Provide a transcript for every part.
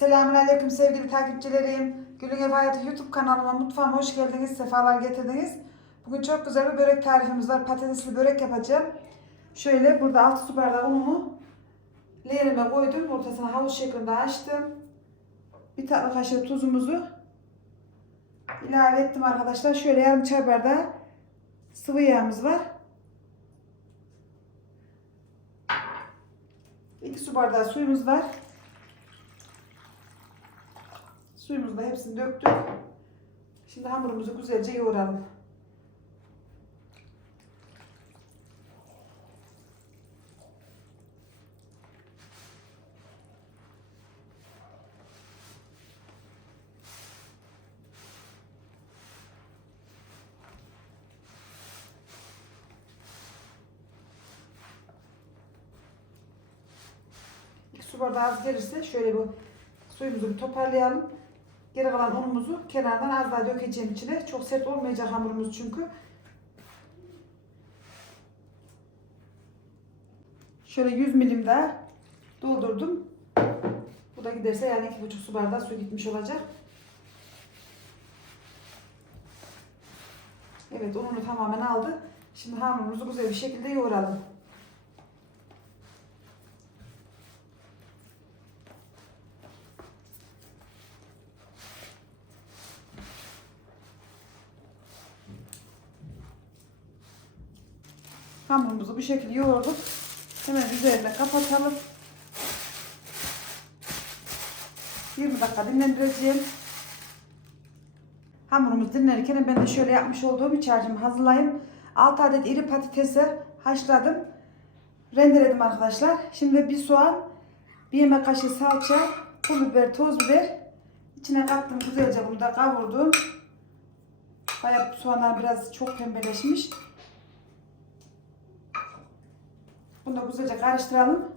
Selamünaleyküm sevgili takipçilerim. Gülün Ev Hayatı YouTube kanalıma, mutfağıma hoş geldiniz, sefalar getirdiniz. Bugün çok güzel bir börek tarifimiz var. Patatesli börek yapacağım. Şöyle burada 6 su bardağı unumu leğenime koydum. Ortasına havuz şeklinde açtım. Bir tatlı kaşığı tuzumuzu ilave ettim arkadaşlar. Şöyle yarım çay bardağı sıvı yağımız var. 2 su bardağı suyumuz var. Suyumuzu da hepsini döktük. Şimdi hamurumuzu güzelce yoğuralım. İki su bardağı az gelirse şöyle bu suyumuzu bir toparlayalım. Geri kalan unumuzu kenardan az daha dökeceğim içine. Çok sert olmayacak hamurumuz çünkü. Şöyle 100 milim daha doldurdum. Bu da giderse yani 2,5 su bardağı su gitmiş olacak. Evet ununu tamamen aldı. Şimdi hamurumuzu güzel bir şekilde yoğuralım. Hamurumuzu bu şekilde yoğurduk. Hemen üzerine kapatalım. 20 dakika dinlendireceğim. Hamurumuz dinlenirken ben de şöyle yapmış olduğum iç hazırlayayım. 6 adet iri patatesi haşladım. Rendeledim arkadaşlar. Şimdi bir soğan, bir yemek kaşığı salça, pul biber, toz biber. İçine kattım güzelce bunu kavurdum. Bayağı soğanlar biraz çok pembeleşmiş. Bunu da güzelce karıştıralım.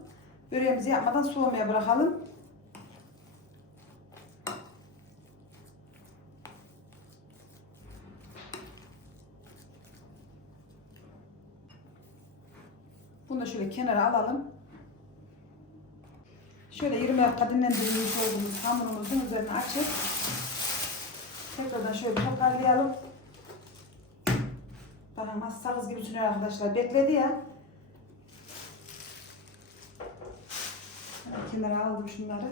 Böreğimizi yapmadan soğumaya bırakalım. Bunu da şöyle kenara alalım. Şöyle 20 dakika dinlendirilmiş olduğumuz hamurumuzun üzerine açıp tekrardan şöyle toparlayalım. Bakın nasıl gibi sünüyor arkadaşlar. Bekledi ya. Kenara aldım şunları.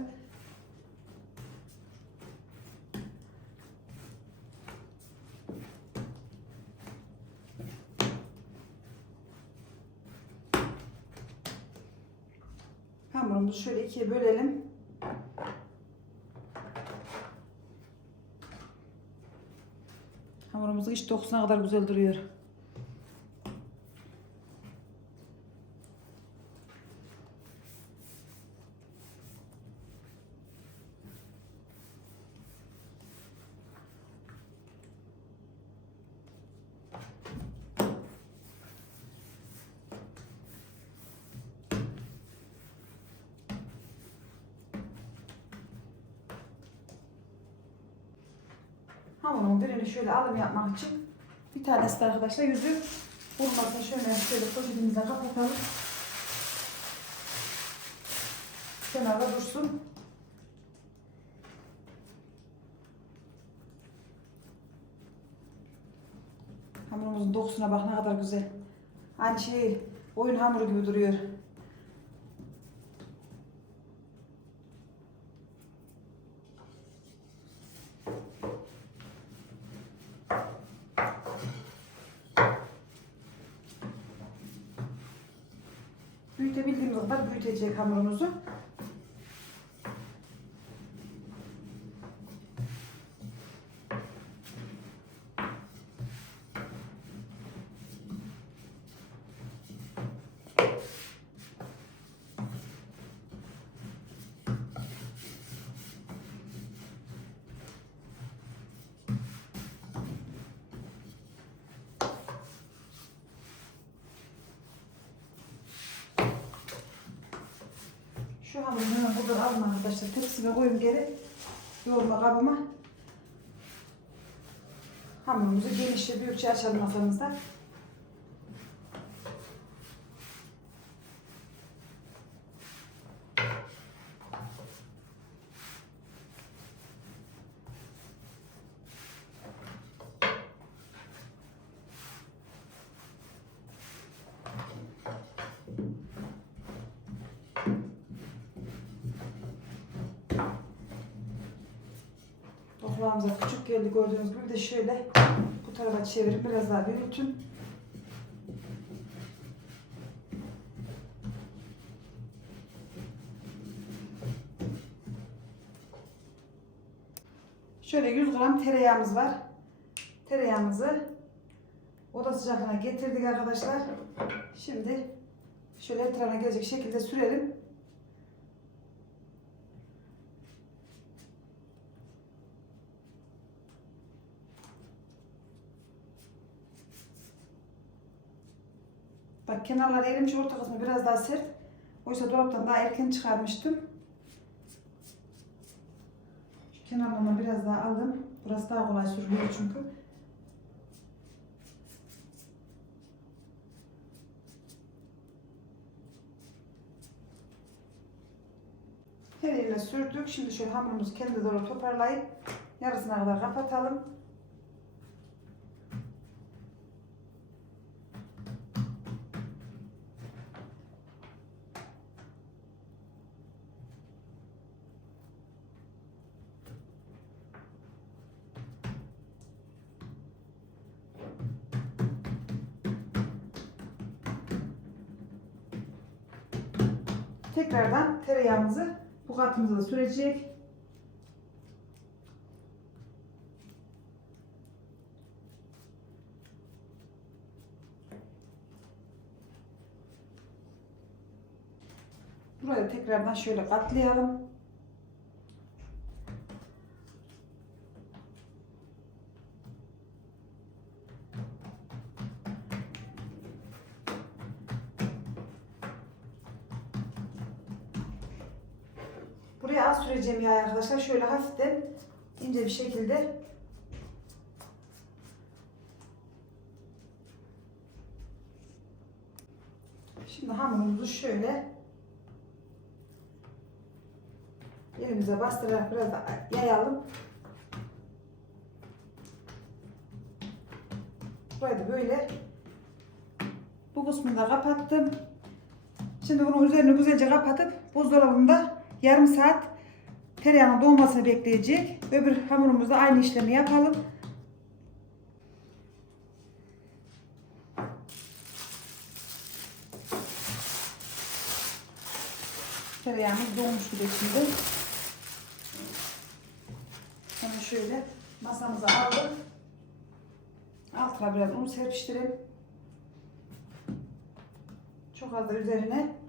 Hamurumuzu şöyle ikiye bölelim. Hamurumuz iç dokusuna kadar güzel duruyor. Hamurumun birini şöyle alım yapmak için bir tanesi de arkadaşlar yüzü vurmasın şöyle şöyle poşetimize kapatalım. Kenarda dursun. Hamurumuzun dokusuna bak ne kadar güzel. Aynı şey oyun hamuru gibi duruyor. Büyütebildiğimiz kadar büyütecek hamurumuzu. Şu hamuru alın arkadaşlar. Tepsime koyun geri. Yoğurma kabıma. Hamurumuzu genişçe büyükçe açalım masamızda. Kulağımıza küçük geldi gördüğünüz gibi. De şöyle bu tarafa çevirip biraz daha büyütün. Şöyle 100 gram tereyağımız var. Tereyağımızı oda sıcaklığına getirdik arkadaşlar. Şimdi şöyle etrafına gelecek şekilde sürelim. Bak kenarlar erimiş orta kısmı biraz daha sert. Oysa dolaptan daha erken çıkarmıştım. Şu kenarlarına biraz daha aldım. Burası daha kolay sürülüyor çünkü. Her yerine sürdük. Şimdi şöyle hamurumuzu kendi doğru toparlayıp yarısına kadar kapatalım. Tekrardan tereyağımızı bu katımıza sürecek. Burayı tekrardan şöyle katlayalım. Az süreceğim yağ arkadaşlar. Şöyle hafiften ince bir şekilde Şimdi hamurumuzu şöyle elimize bastırarak biraz da yayalım. Burayı da böyle bu kısmını da kapattım. Şimdi bunun üzerini güzelce kapatıp buzdolabında yarım saat tereyağının doğmasını bekleyecek. Öbür hamurumuzda aynı işlemi yapalım. Tereyağımız doğmuş bile şimdi. Hemen şöyle masamıza aldık. Altına biraz un serpiştirelim. Çok az da üzerine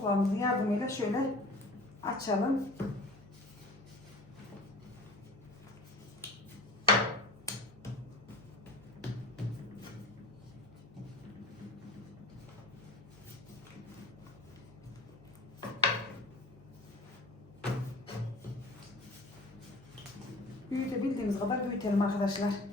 oklavamızın yardımıyla şöyle açalım. Büyütebildiğimiz kadar büyütelim arkadaşlar.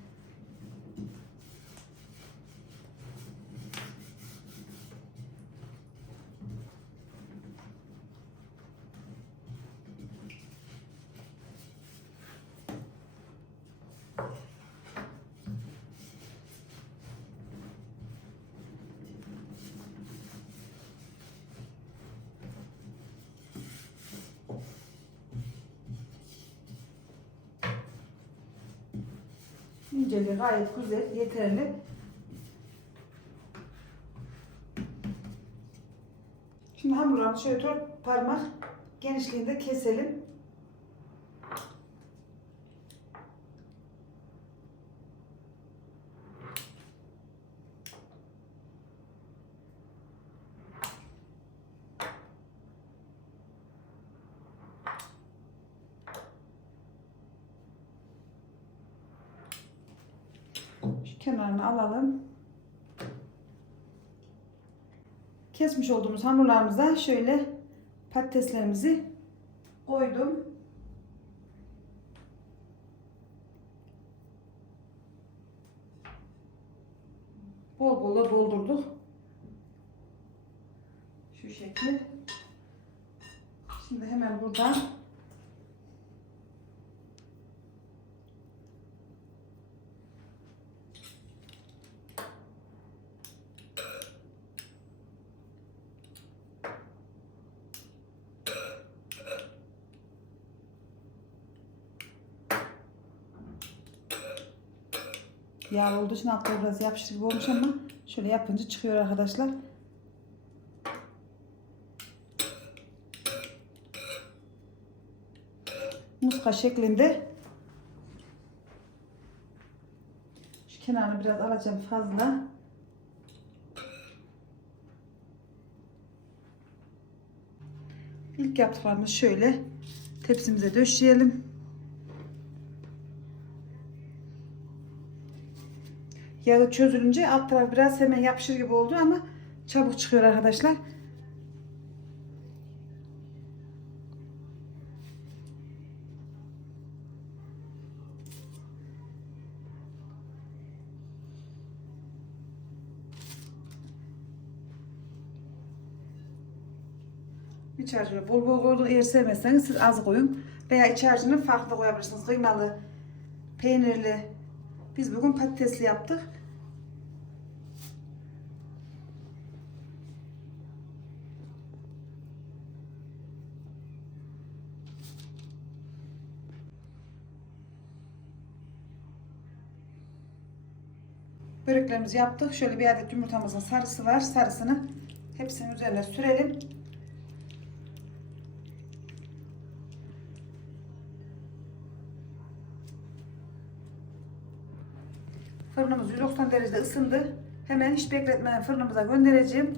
İnceliği gayet güzel, yeterli. Şimdi hamurlarını şöyle dört parmak genişliğinde keselim. Şu kenarını alalım. Kesmiş olduğumuz hamurlarımıza şöyle patateslerimizi koydum. Bol bol da doldurduk. Şu şekil. Şimdi hemen buradan Yağlı olduğu için altları biraz yapışır gibi olmuş ama şöyle yapınca çıkıyor arkadaşlar. Muska şeklinde. Şu kenarını biraz alacağım fazla. İlk yaptıklarımız şöyle tepsimize döşeyelim. Yağı çözülünce alt taraf biraz hemen yapışır gibi oldu ama çabuk çıkıyor arkadaşlar. İç bol bol koyduk. Eğer sevmezseniz siz az koyun. Veya iç farklı koyabilirsiniz. Kıymalı, peynirli. Biz bugün patatesli yaptık. Böreklerimizi yaptık. Şöyle bir adet yumurtamızın sarısı var. Sarısını hepsinin üzerine sürelim. Fırınımız 190 derecede ısındı. Hemen hiç bekletmeden fırınımıza göndereceğim.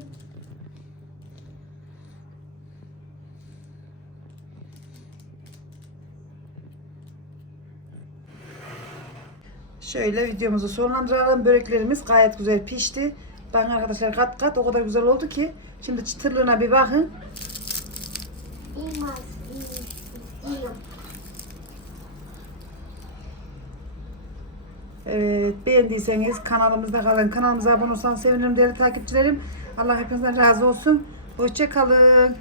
Şöyle videomuzu sonlandıralım. Böreklerimiz gayet güzel pişti. Bakın arkadaşlar kat kat o kadar güzel oldu ki. Şimdi çıtırlığına bir bakın. Evet, beğendiyseniz kanalımızda kalın. Kanalımıza abone olursanız sevinirim değerli takipçilerim. Allah hepinizden razı olsun. Hoşçakalın.